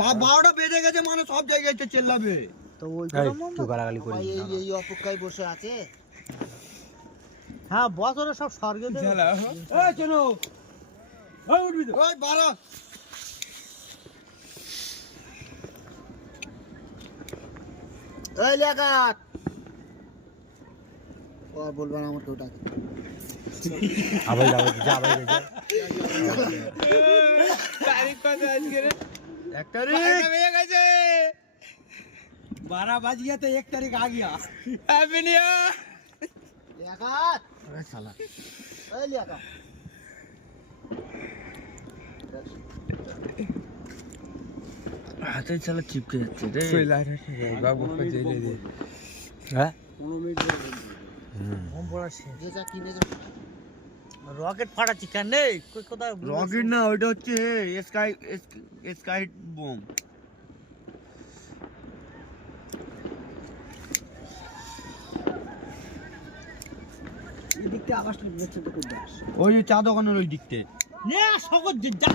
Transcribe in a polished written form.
12টা বেজে গেছে মানে সব জায়গায় তো চেল্লাবে তো ওই গালাগালি করি এই অপেক্ষায় বসে আছে। হ্যাঁ বছরে সব স্বর্গে দেবে। এই চলো ওই উঠবি তো ওই 12 এই লেখাত আর বলবা না আমার টোটা আবার যা তারিখ কত আজকে রে 1 তারিখ হয়ে গেছে 12 বাজ গया तो 1 तारीख आ गया हैप्पी न्यू ईयर লেখাত আরে শালা এই লেখাত হাতে শালা চিপকে যাচ্ছে রে बाबू को दे दे হ্যাঁ 15 मिनट হোম পড়া শেষ যে যা কিনে যা রকেট ফাটাচ্ছি কেন রে কই কোথায় রকেট না ওটা হচ্ছে স্কাই বোম এদিকটা আওয়াজটা বেঁচে তো কই দাস ওই চা দোকানের ওই দিকতে নে সকল যা